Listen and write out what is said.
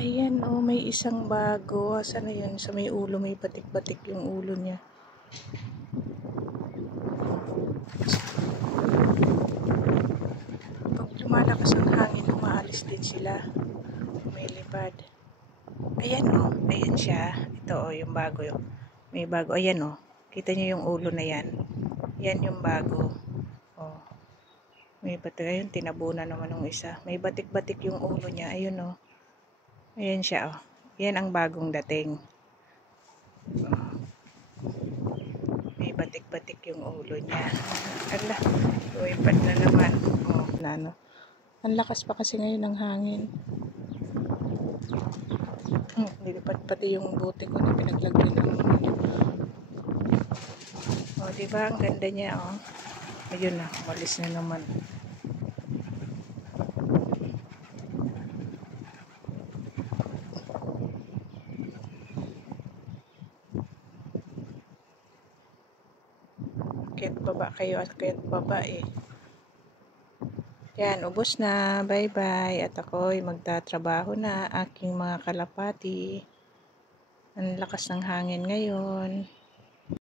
Ayan, oh, may isang bago. Asan na yun? Sa may ulo, may batik-batik yung ulo niya. Pag lumalakas ang hangin, umaalis din sila. May lipad. Ayan, oh. Ayan siya. Ito, oh, yung bago. May bago. Ayan, oh. Kita niyo yung ulo na yan. Yan yung bago. Oh. May batik. Ayun, tinabunan naman ng isa. May batik-batik yung ulo niya. Ayun, oh. Ayan siya, oh. Yan ang bagong dating. May batik-batik yung ulo niya. Ala, luwipad na naman. Oh, ano. Ang lakas pa kasi ngayon ng hangin. Nilipad pati yung buti ko na pinaglagyan ng oh, diba? Ang ganda niya, oh. Ayun na, umalis na naman. Kahit baba kayo at kahit baba eh. Yan, ubos na. Bye-bye. At ako'y magtatrabaho na. Aking mga kalapati. Ang lakas ng hangin ngayon.